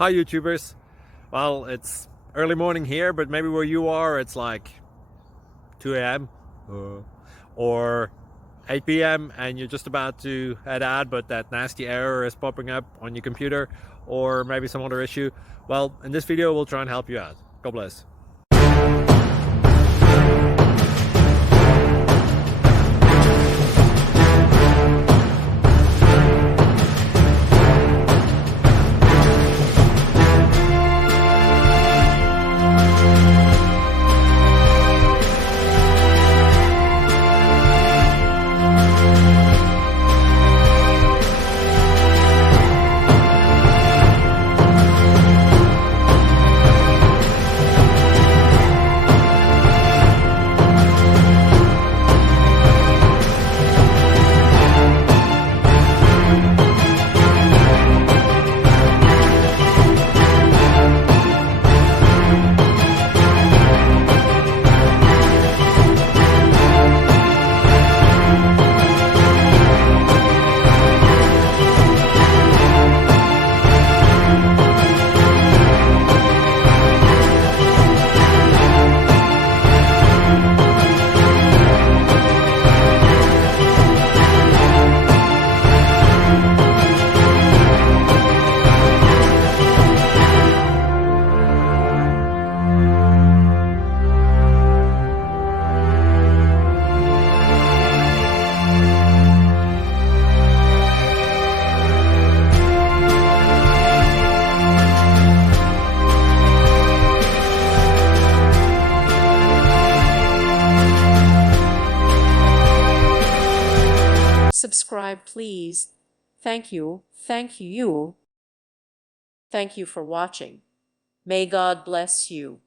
Hi YouTubers. Well, it's early morning here, but maybe where you are it's like 2 a.m. Or 8 p.m. and you're just about to head out, but that nasty error is popping up on your computer, or maybe some other issue. Well, in this video we'll try and help you out. God bless. Subscribe, please. Thank you. Thank you. Thank you for watching. May God bless you.